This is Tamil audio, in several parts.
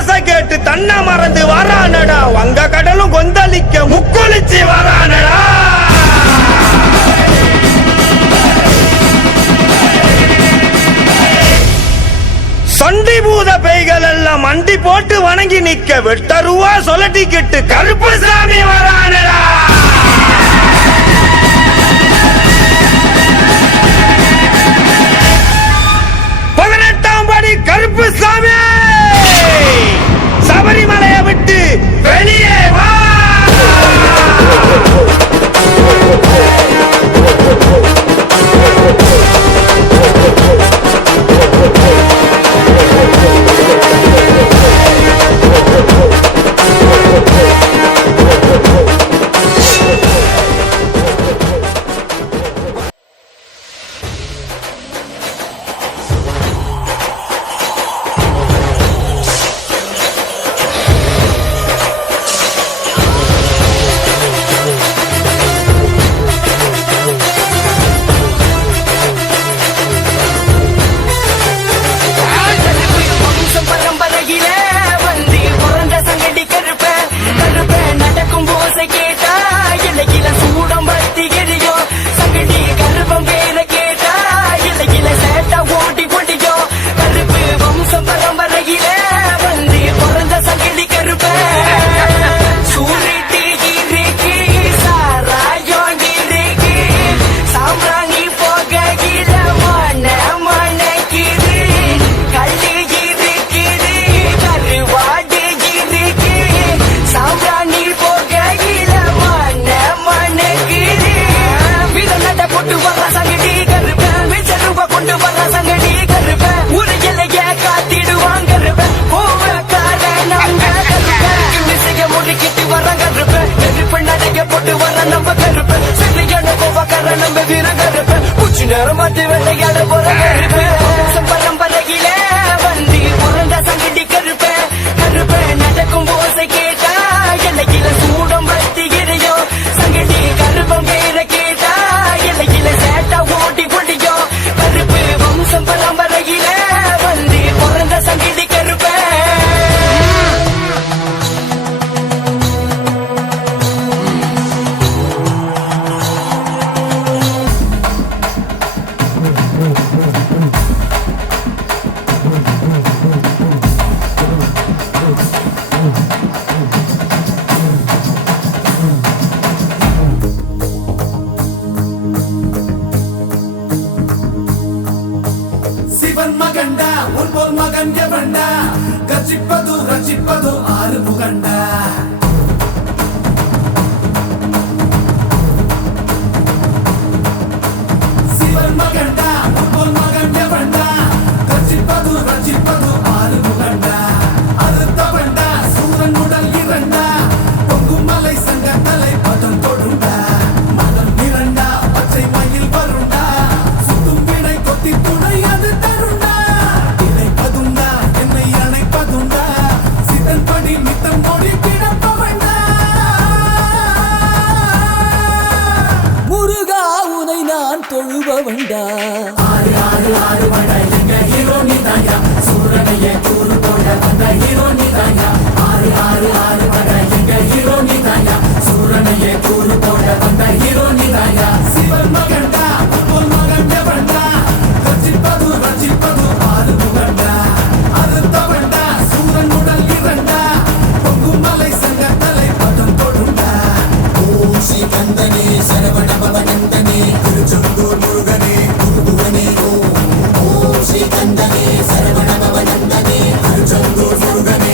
ஓசை கேட்டு தன்னை மறந்து வரானடா. வங்க கடலும் கொந்தளிக்க முக்குளிச்சு வரானடா. சண்டி பூத பேய்கள் எல்லாம் மண்டி போட்டு வணங்கி நிக்க வெட்டருவா சொல்லட்டிக்கிட்டு கருப்பு சாமி வரானடா. கருப்பு சாமி சபரிமலையை விட்டு வெளியே வா. ரசிப்பது ஆறு முகண்டா. சிவன் மகண்டா உன் மகன் எவண்டா, ரசிப்பது ஆறு முகண்டா. அறுத்தவண்டா சூரன் உடல் இரண்டா, பொங்கும் மலை சங்க தலை பதம் தொடுண்டா. மதம் இரண்டா பச்சை மயில் வருண்டா, சுடும் வினை கொத்தி துணை அது தருண்டா. இணைப்பதுண்டா என்னை அணைப்பதுண்டா, சிதன் படி மித்தம் மொழி கிடப்பவண்டா. முருகா உனை நான் தொழுபவண்டா. ஆறு ஆறு ஆறு வட எங்க ஹீரோ நீதாயா, சூரனையே கூறு போட வந்த ஹீரோ நீதாயா. ஆறு ஆறு ஆறு வட எங்க ஹீரோ நீதாயா, சூரனையே கூறு போட வந்த ஹீரோ நீதாயா. சிவன் மகண்டா உன் மகன் எவண்டா, ரசிப்பது ஆறு முகண்டா. அறுத்தவண்டா சூரன் உடல் இரண்டா, பொங்கும் மலை சங்க தலை பதம் தொடுண்டா. ஓம் ஸ்ரீ கந்தனே சரவண பவநந்தனே, திருச்செந்தூர் முருகனே குருகுவனே. ஓம் ஸ்ரீ கந்தனே சரவண பவநந்தனே, திருச்செந்தூர் முருகனே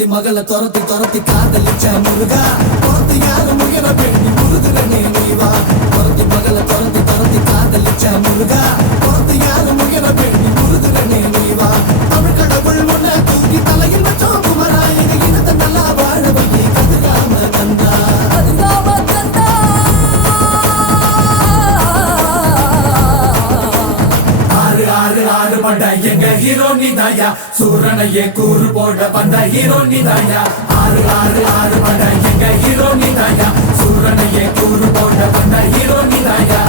ஒருத்தி மகளை துரத்தி துரத்தி காதலிச்ச முருகா பொறுத்து யாரு முயல வேண்டி முருகுறனே நீவா ஒருத்தி மகளை துரத்தி துரத்தி காதலிச்ச முருகா பொறுத்து யாரு முயல வேண்டி முருகுறனே நீவா தமிழ் கடவுள் உன்னை தூக்கி தலையில் வச்சோம் குமரா எங்க இனத்தை நல்லா வாழ வையே கதிராம கந்தா அதுதாவா கந்தா ஆறு ஆறு ஆறு பண்ட எங்க ஹீரோ நீதாயா சூரனையே கூறு போட வந்த ஹீரோ நீதாயா ஆறு ஆறு ஆறு பண்ட எங்க ஹீரோ நீதாயா சூரனையே கூறு போட வந்த ஹீரோ நீதாயா